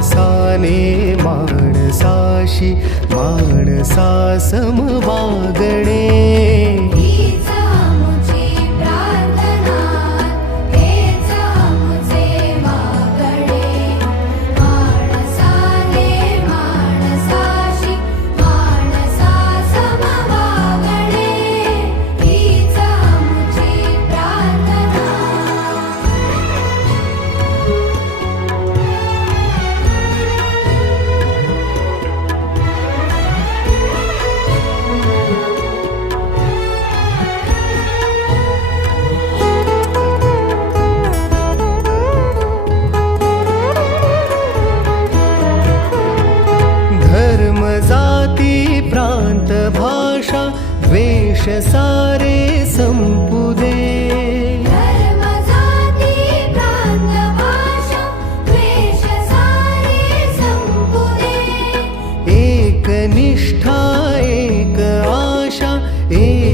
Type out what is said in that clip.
माणसाने माणसाशी माणसा सम वागणे जाती प्रांत भाषा द्वेष सारे संपू दे धर्म जाती प्रांत भाषा द्वेष सारे संपू दे एक निष्ठा एक आशा एक